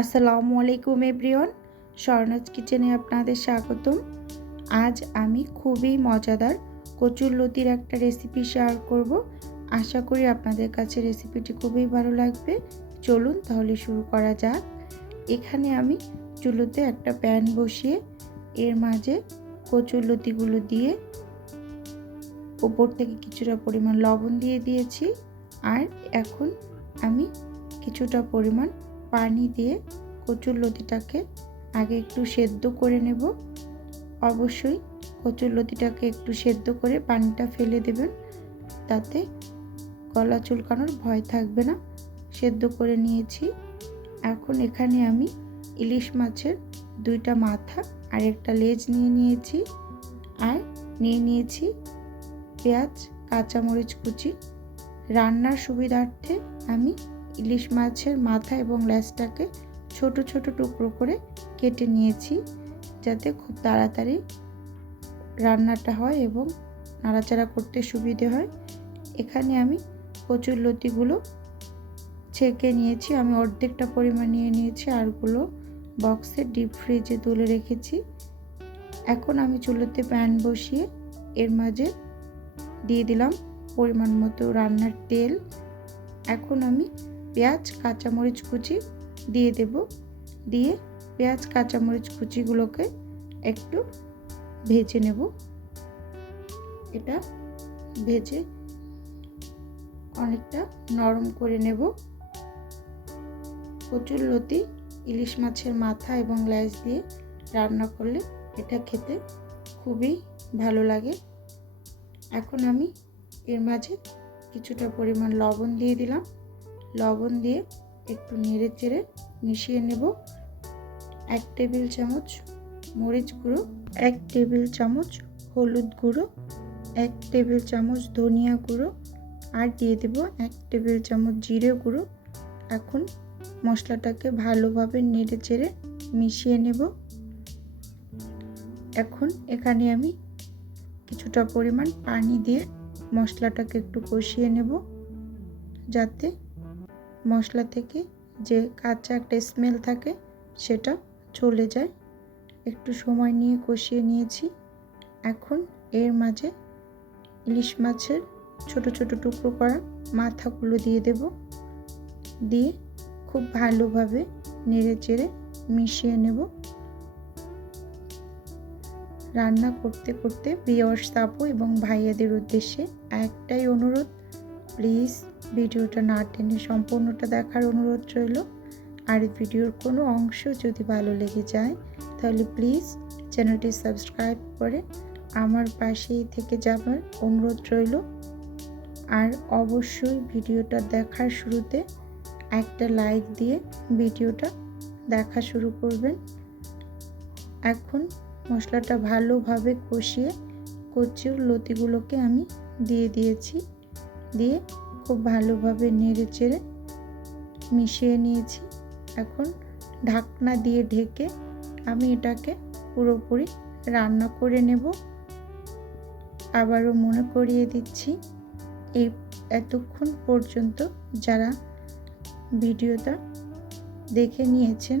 আসসালামু আলাইকুম এভরিওয়ান, স্বর্ণজ কিচেনে আপনাদের স্বাগতম। আজ আমি খুবই মজাদার কচুর লতির একটা রেসিপি শেয়ার করব। আশা করি আপনাদের কাছে রেসিপিটি খুবই ভালো লাগবে। চলুন তাহলে শুরু করা যাক। এখানে আমি চুলোতে একটা প্যান বসিয়ে, এর মাঝে কচুর লতিগুলো দিয়ে ওপর থেকে কিছুটা পরিমাণ লবণ দিয়ে দিয়েছি। আর এখন আমি কিছুটা পরিমাণ পানি দিয়ে কচুর লতিটাকে আগে একটু সেদ্ধ করে নেব। অবশ্যই কচুর লতিটাকে একটু সেদ্ধ করে পানিটা ফেলে দেবেন। তাতে গলা চুলকানোর ভয় থাকবে না। সেদ্ধ করে নিয়েছি। এখন এখানে আমি ইলিশ মাছের দুইটা মাথা আর একটা লেজ নিয়ে নিয়েছি। আর নিয়ে নিয়েছি পেঁয়াজ, কাঁচামরিচ কুচি। রান্নার সুবিধার্থে আমি ইলিশ মাছের মাথা এবং লেজটাকে ছোট ছোট টুকরো করে কেটে নিয়েছি যাতে খুব তাড়াতাড়ি রান্নাটা হয় এবং নাড়াচাড়া করতে সুবিধে হয়। এখানে আমি কচুর লতিগুলো ছেঁকে নিয়েছি। আমি অর্ধেকটা পরিমাণ নিয়ে নিয়েছি আরগুলো বক্সে ডিপ ফ্রিজে তুলে রেখেছি। এখন আমি চুলোতে প্যান বসিয়ে এর মাঝে দিয়ে দিলাম পরিমাণ মতো রান্নার তেল। এখন আমি পেঁয়াজ, কাঁচামরিচ কুচি দিয়ে দেব। দিয়ে পেঁয়াজ, কাঁচামরিচ কুচিগুলোকে একটু ভেজে নেব। এটা ভেজে অনেকটা নরম করে নেব। কচুর লতি, ইলিশ মাছের মাথা এবং ল্যাস দিয়ে রান্না করলে এটা খেতে খুবই ভালো লাগে। এখন আমি এর মাঝে কিছুটা পরিমাণ লবণ দিয়ে দিলাম। লবণ দিয়ে একটু নেড়ে চেড়ে মিশিয়ে নেব। এক টেবিল চামচ মরিচ গুঁড়ো, এক টেবিল চামচ হলুদ গুঁড়ো, এক টেবিল চামচ ধনিয়া গুঁড়ো আর দিয়ে দেব এক টেবিল চামচ জিরে গুঁড়ো। এখন মশলাটাকে ভালোভাবে নেড়ে চেড়ে মিশিয়ে নেব। এখন এখানে আমি কিছুটা পরিমাণ পানি দিয়ে মশলাটাকে একটু কষিয়ে নেব যাতে মশলা থেকে যে কাঁচা একটা স্মেল থাকে, সেটা চলে যায়। একটু সময় নিয়ে কষিয়ে নিয়েছি। এখন এর মাঝে ইলিশ মাছের ছোট ছোট টুকরো করা মাথাগুলো দিয়ে দেব। দিয়ে খুব ভালোভাবে নেড়ে চেড়ে মিশিয়ে নেব। রান্না করতে করতে ভিওয়ার্স আপু এবং ভাইয়াদের উদ্দেশ্যে একটাই অনুরোধ প্লিজ ভিডিওটা না টেনে সম্পূর্ণটা দেখার অনুরোধ রইল। আর ভিডিওর কোনো অংশ যদি ভালো লেগে যায়, তাহলে প্লিজ চ্যানেলটি সাবস্ক্রাইব করে আমার পাশেই থেকে যাবার অনুরোধ রইল। আর অবশ্যই ভিডিওটা দেখার শুরুতে একটা লাইক দিয়ে ভিডিওটা দেখা শুরু করবেন। এখন মশলাটা ভালোভাবে কষিয়ে কচুর লতিগুলোকে আমি দিয়ে দিয়েছি। দিয়ে খুব ভালোভাবে নেড়ে চেড়ে মিশিয়ে নিয়েছি। এখন ঢাকনা দিয়ে ঢেকে আমি এটাকে পুরোপুরি রান্না করে নেব। আবারও মনে করিয়ে দিচ্ছি, এই এতক্ষণ পর্যন্ত যারা ভিডিওটা দেখে নিয়েছেন,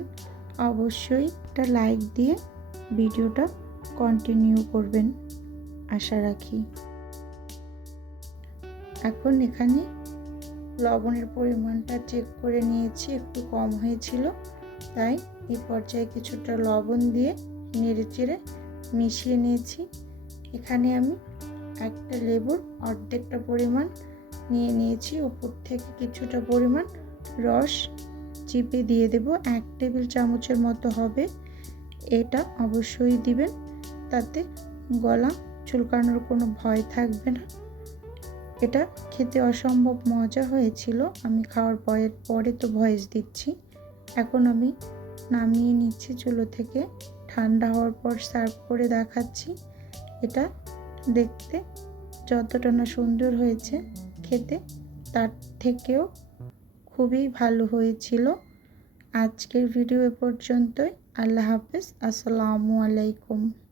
অবশ্যই একটা লাইক দিয়ে ভিডিওটা কন্টিনিউ করবেন। আশা রাখি। এখন এখানে লবণের পরিমাণটা চেক করে নিয়েছি, একটু কম হয়েছিল। তাই এই পর্যায়ে কিছুটা লবণ দিয়ে নেড়ে চেড়ে মিশিয়ে নিয়েছি। এখানে আমি একটা লেবুর অর্ধেকটা পরিমাণ নিয়ে নিয়েছি। উপর থেকে কিছুটা পরিমাণ রস চিপে দিয়ে দেব। এক টেবিল চামচের মতো হবে। এটা অবশ্যই দিবেন। তাতে গলা চুলকানোর কোনো ভয় থাকবে না। এটা খেতে অসম্ভব মজা হয়েছিল। আমি খাওয়ার পরে পরে তো ভয়েস দিচ্ছি। এখন আমি নামিয়ে নিচ্ছি চুলো থেকে। ঠান্ডা হওয়ার পর সার্ভ করে দেখাচ্ছি। এটা দেখতে যতটা না সুন্দর হয়েছে খেতে, তার থেকেও খুবই ভালো হয়েছিল। আজকের ভিডিও এ পর্যন্তই। আল্লাহ হাফেজ। আসসালামু আলাইকুম।